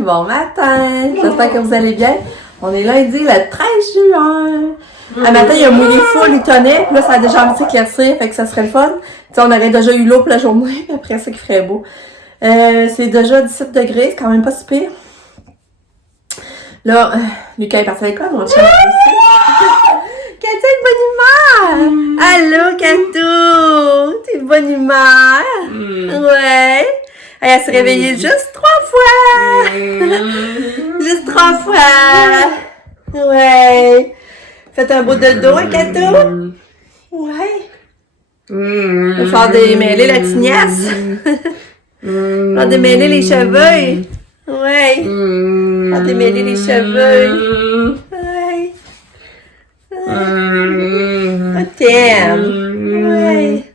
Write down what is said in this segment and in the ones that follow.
bon matin! J'espère que vous allez bien. On est lundi, le 13 juin. Un matin, il a mouillé full, il tonnait, puis là, ça a déjà envie de s'éclaircir, fait que ça serait le fun. T'sais, on aurait déjà eu l'eau pour la journée, puis après ça, qui ferait beau. C'est déjà 17 degrés, c'est quand même pas si pire. Là, Lucas est parti à l'école, mon chat ici. Kato est de bonne humeur! Allô, Kato! T'es de bonne humeur? Ouais! Elle s'est réveillée juste 3 fois! Juste 3 fois! Ouais! Faites un beau dodo, hein, Kato? Ouais! On va faire démêler la tignasse! Faire démêler les cheveux! Ouais! Faire démêler les cheveux! Ouais! Oh, t'aimes! Ouais!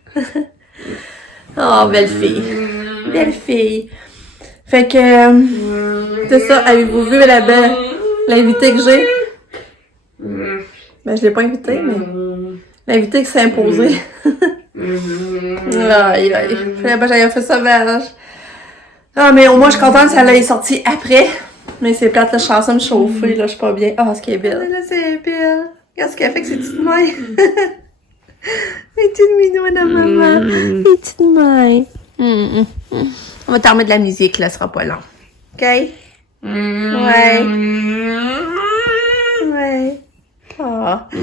Oh, belle fille! Belle fille! Fait que, c'est ça, avez-vous vu l'invité que j'ai? Ben, je l'ai pas invité, mais l'invité qui s'est imposé. Aïe, aïe. Fallait pas que j'aille fait ça, belge. Ah, mais au moins, je suis contente que ça l'ait sorti après. Mais c'est plate, là, je suis en train de me chauffer, là, je suis pas bien. Ah, ce qui est belle. Là, c'est belle. Regarde ce qu'elle fait avec ses petites mains. Les petites minounes à maman. Les petites mains. On va t'en mettre de la musique, là, ce sera pas long. OK? Ouais. Ouais. Ah. Ouais,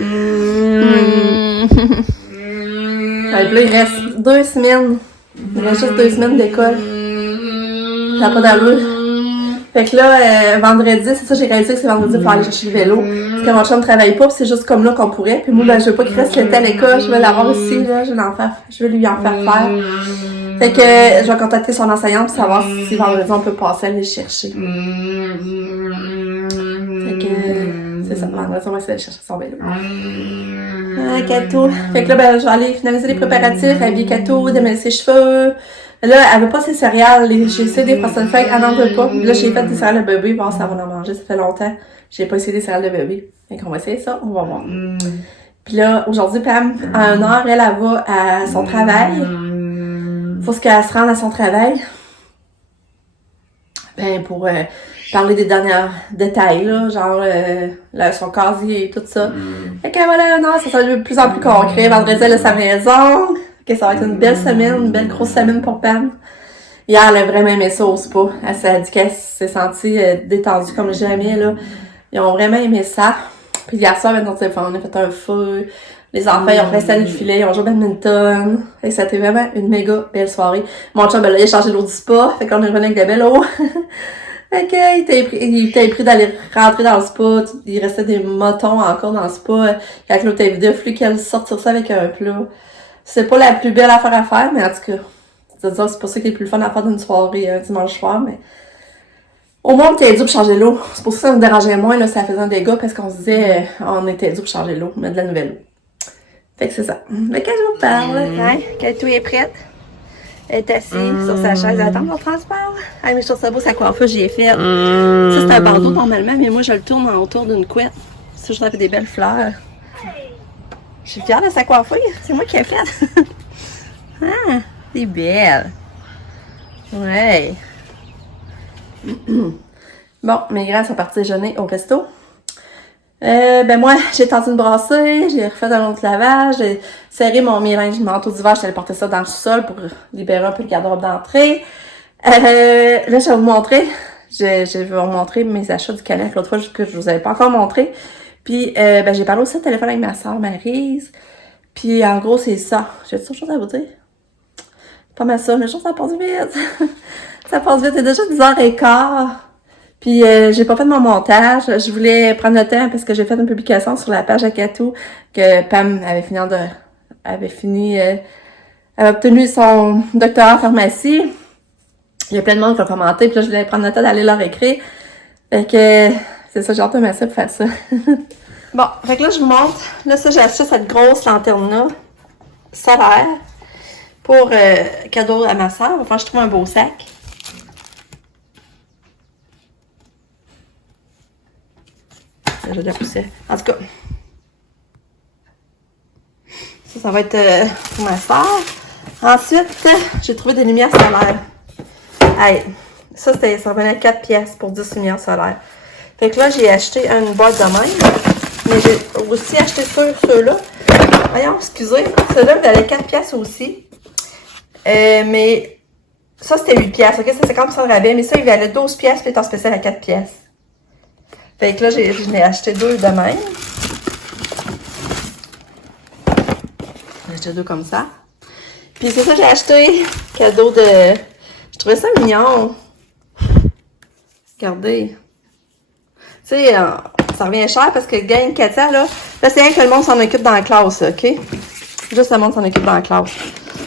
puis là, il reste 2 semaines. Il reste juste 2 semaines d'école. Ça n'a pas d'allure. Fait que là, vendredi, c'est ça, j'ai réalisé que c'est vendredi pour aller chercher le vélo. Parce que mon chum ne travaille pas, puis c'est juste comme là qu'on pourrait. Puis moi, ben, je veux pas qu'il reste l'été à l'école, je veux l'avoir aussi, là, je veux lui en faire faire. Fait que je vais contacter son enseignante pour savoir si vendredi on peut passer à aller le chercher. Fait que c'est ça, vendredi on va essayer d'aller chercher son vélo. Ah, Kato. Fait que là, ben, je vais aller finaliser les préparatifs, habiller Kato, démêler ses cheveux. Là, elle veut pas ses céréales. J'ai essayé des Frosted Flakes, elle n'en veut pas. Là, j'ai fait des céréales de bébé, voir si elle va en manger. Ça fait longtemps. J'ai pas essayé des céréales de bébé. Fait qu'on va essayer ça, on va voir. Puis là, aujourd'hui, Pam, à 1h, elle va à son travail. Faut qu'elle se rende à son travail. Ben, pour parler des derniers détails, là, genre son casier et tout ça. Fait que voilà, non, ça sera de plus en plus concret. Vendredi, elle a sa maison. Ok, ça va être une belle semaine, une belle grosse semaine pour Pam. Hier, elle a vraiment aimé ça au spa. Elle s'est dit qu'elle s'est sentie détendue comme jamais, là. Ils ont vraiment aimé ça. Puis hier soir, on a fait un feu. Les enfants, ils ont installé le filet, ils ont joué au badminton. Et ça a été vraiment une méga belle soirée. Mon chum, ben là, il a changé l'eau du spa. Fait qu'on est revenu avec de belles eaux. Fait que, il était pris d'aller rentrer dans le spa. Il restait des motons encore dans le spa. Quand l'autre vidéo, il a fallu qu'elle sortir ça avec un plat. C'est pas la plus belle affaire à faire, mais en tout cas, c'est-à-dire c'est pas ça qui est le plus fun à faire d'une soirée dimanche soir, mais au moins on était dû pour changer l'eau. C'est pour ça que ça nous dérangeait moins, là, ça faisait un dégât, parce qu'on se disait on était dû pour changer l'eau, mettre de la nouvelle eau. Fait que c'est ça. Mais quand je vous parle, hein, Kato est prête. Elle est assise sur sa chaise à attendre mon transport. Ah, mais je trouve ça beau, sa coiffure, j'y ai fait. Ça, c'est un bandeau normalement, mais moi, je le tourne autour d'une couette. Ça, je fait des belles fleurs. Je suis fière de sa coiffure. C'est moi qui l'ai faite. Ah, c'est belle. Ouais. Bon, mes grands sont partis déjeuner au resto. Ben moi, j'ai tenté de brasser, j'ai refait un autre lavage, j'ai serré mes linges, mon manteau d'hiver, j'allais porter ça dans le sous-sol pour libérer un peu le garde-robe d'entrée. Là, je vais vous montrer. Je vais vous montrer mes achats du Canef l'autre fois que je vous avais pas encore montré. Puis, ben, j'ai parlé aussi au téléphone avec ma soeur Maryse. Puis, en gros, c'est ça. J'ai autre chose à vous dire? Pas mal ça, mais je trouve que ça passe vite. Ça passe vite. C'est déjà 10h15. Puis, j'ai pas fait mon montage. Je voulais prendre le temps parce que j'ai fait une publication sur la page à Kato que Pam avait obtenu son doctorat en pharmacie. Il y a plein de monde qui a commenté. Puis là, je voulais prendre le temps d'aller leur écrire. Fait que, c'est ça, j'ai hâte de mettre ça pour faire ça. Bon, fait que là, je vous montre. Là, ça, j'ai acheté cette grosse lanterne-là, solaire, pour cadeau à ma soeur. Enfin, je trouve un beau sac. J'ai de la poussière. En tout cas, ça va être pour ma soeur. Ensuite, j'ai trouvé des lumières solaires. Hey, Ça revenait à 4 pièces pour 10 lumières solaires. Fait que là, j'ai acheté une boîte de même. Mais j'ai aussi acheté ceux-là. Voyons, excusez. Ceux-là valaient 4 pièces aussi. Mais ça, c'était 8 pièces. OK, c'est 50% de rabais. Mais ça, il valait 12 pièces, puis il est en spécial à 4 pièces. Fait que là, j'en ai acheté 2 de même. J'ai acheté 2 comme ça. Puis c'est ça, j'ai acheté cadeau de... Je trouvais ça mignon. Regardez. Tu sais, ça revient cher parce que Gain Katia, là c'est rien que le monde s'en occupe dans la classe, OK? Juste le monde s'en occupe dans la classe.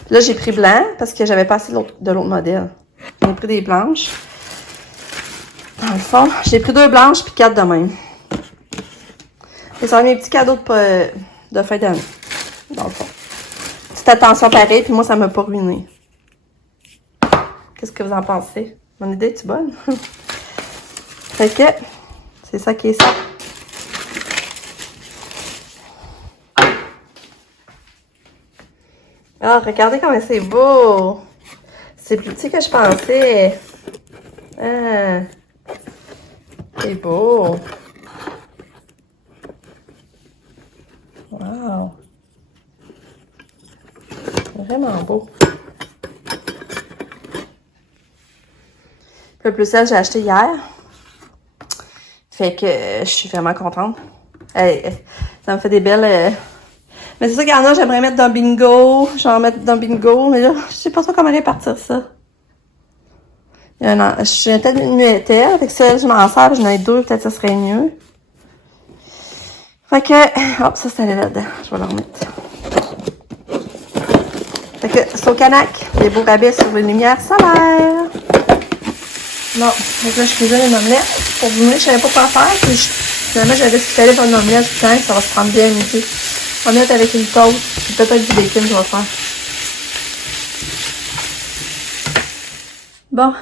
Là, j'ai pris blanc parce que j'avais pas assez de l'autre modèle. J'ai pris des blanches. Dans le fond, j'ai pris 2 blanches puis 4 de même. Et ça va mes petits cadeaux de fin d'année. Dans le fond. Petite attention pareil, puis moi, ça m'a pas ruiné. Qu'est-ce que vous en pensez? Mon idée est-tu bonne? Fait que, c'est ça qui est ça. Ah, regardez comment c'est beau! C'est plus petit que je pensais. Ah, c'est beau! Wow! Vraiment beau. Le plus ça, j'ai acheté hier. Fait que je suis vraiment contente. Ça me fait des belles... Mais c'est ça qu'il y en a, j'aimerais mettre dans bingo. Je vais en mettre dans bingo, mais là, je sais pas trop comment répartir ça. Je suis un tête d'une muetelle, fait que ça, je m'en sers, j'en ai 2, peut-être ça serait mieux. Fait que... Oh, ça, c'est allé là-dedans. Je vais le remettre. Fait que c'est au Canac, des beaux rabais sur les lumières solaires. Bon, donc là, je cuisine une omelette. Pour dîner, je savais pas quoi faire. Puis finalement, j'avais ce qu'il fallait pour une omelette. Je pense que ça va se prendre bien ici. Omelette avec une toast. Puis peut-être du bacon, je vais faire. Bon,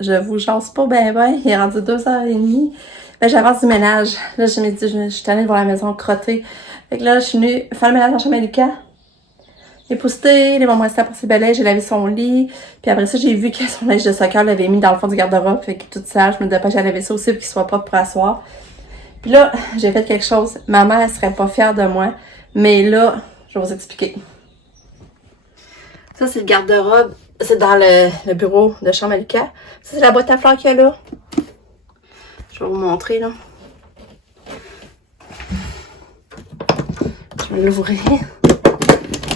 je vous jase pas ben. Il est rendu 2h30. Ben, j'avance du ménage. Là, je me dis, je suis allée voir la maison crottée. Fait que là, je suis venue faire le ménage en chambre à Lucas. J'ai posté, les moments restés pour ses balais, j'ai lavé son lit. Puis après ça, j'ai vu que son linge de soccer l'avait mis dans le fond du garde-robe. Fait que tout ça, je me dépêche à laver ça aussi pour qu'il soit propre pour asseoir. Puis là, j'ai fait quelque chose. Ma mère, elle serait pas fière de moi. Mais là, je vais vous expliquer. Ça, c'est le garde-robe. C'est dans le bureau de chambre à Lucas. Ça, c'est la boîte à fleurs qu'il y a là. Je vais vous montrer, là. Je vais l'ouvrir.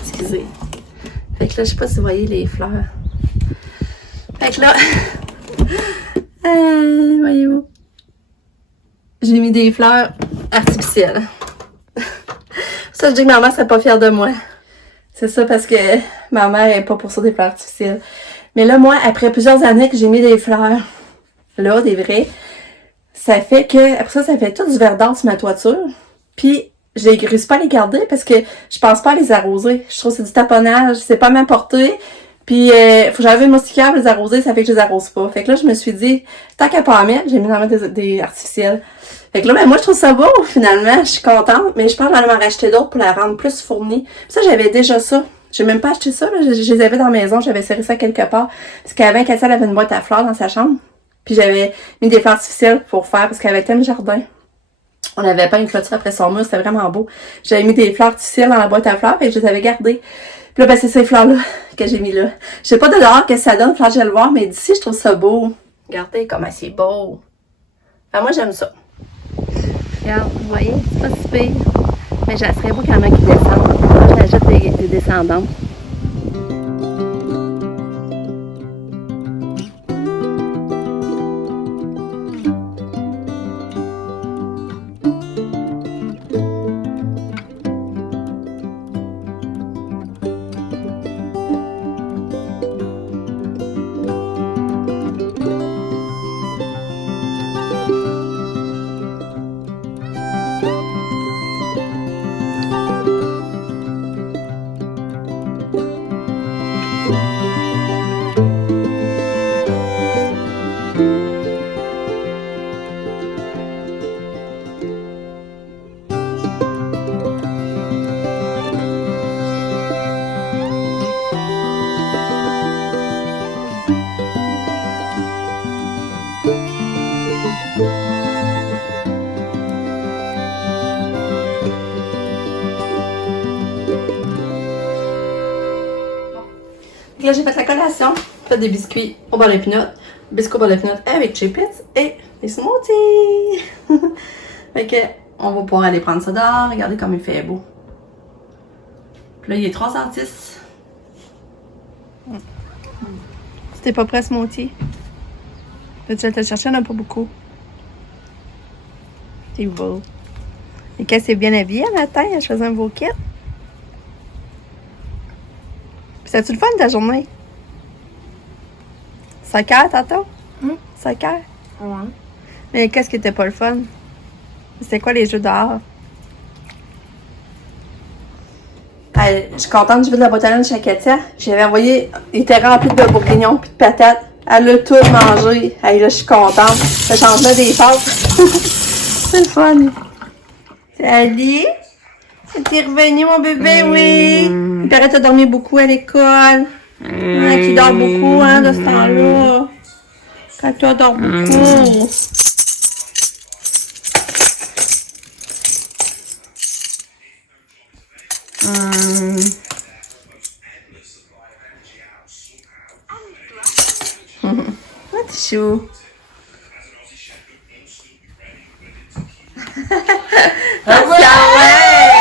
Excusez. Fait que là, je sais pas si vous voyez les fleurs. Fait que là, voyez-vous, j'ai mis des fleurs artificielles. Ça, je dis que ma mère serait pas fière de moi. C'est ça parce que ma mère est pas pour ça des fleurs artificielles. Mais là, moi, après plusieurs années que j'ai mis des fleurs, là, des vraies, ça fait que, après ça fait tout du verdant sur ma toiture. Puis, je les réussis pas à les garder parce que je pense pas à les arroser. Je trouve que c'est du taponnage, c'est pas ma portée. Puis, faut que j'avais une moustiquaire pour les arroser, ça fait que je les arrose pas. Fait que là, je me suis dit, tant qu'à pas en mettre, j'ai mis en mettre des artificiels. Fait que là, ben, moi, je trouve ça beau, finalement. Je suis contente, mais je pense que j'en vais m'en racheter d'autres pour la rendre plus fournie. Ça, j'avais déjà ça. J'ai même pas acheté ça, là. Je les avais dans la maison, j'avais serré ça quelque part. Parce qu'avant, Katia, elle avait une boîte à fleurs dans sa chambre. Puis j'avais mis des fleurs artificielles pour faire, parce qu'elle avait tellement de jardin. On avait pas une clôture après son mur, c'était vraiment beau. J'avais mis des fleurs artificielles dans la boîte à fleurs et je les avais gardées. Puis là, ben, c'est ces fleurs-là que j'ai mis là. Je sais pas de dehors que ça donne, je vais le voir, mais d'ici, je trouve ça beau. Regardez comment c'est beau. Enfin, moi, j'aime ça. Regarde, vous voyez, c'est pas si pire. Mais ça serait beau quand même qu'ils descendent. Moi, j'ajoute des descendants. Là, j'ai fait la collation. Fait des biscuits au beurre de pinot. Biscuits au beurre de pinot avec Chipits et des smoothies. Fait que, on va pouvoir aller prendre ça dehors. Regardez comme il fait beau. Puis là, il est 3h10. C'était pas prêt, smoothie. Là, tu vas te chercher, il n'y en a pas beaucoup. C'est beau. Et qu'elle s'est bien habillée à matin, elle faisait un beau kit. Puis c'était-tu le fun de ta journée? 5 heures tantôt? 5 heures? Ouais. Mais qu'est-ce qui était pas le fun? C'était quoi les jeux dehors? Je suis contente, j'ai vu de la boîte à lunch chez Katia. J'avais envoyé, il était rempli de bourguignons puis de patates. Elle a tout mangé. Hey, là, je suis contente. Ça change des pâtes. C'est le fun. Salut! T'es revenu, mon bébé, oui! Il paraît que t'as dormi beaucoup à l'école. Tu dors beaucoup, hein, de ce temps-là. Quand toi, dors beaucoup. Ah, t'es chou. Pascal, ouais!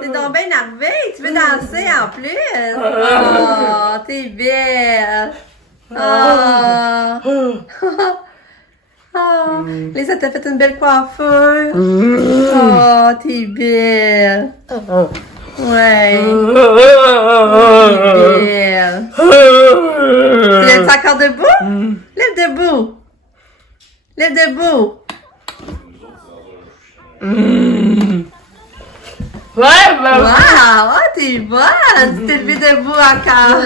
T'es donc bien énervé. Tu veux danser en plus? Oh, t'es belle. Oh. Oh. Lisa t'a fait une belle coiffure. Oh, t'es belle. Ouais. T'es belle. Tu lèves encore debout? Lève debout. Lève debout. Ouais, bah. Wow, oh, t'es bonne. Tu t'es levé debout encore.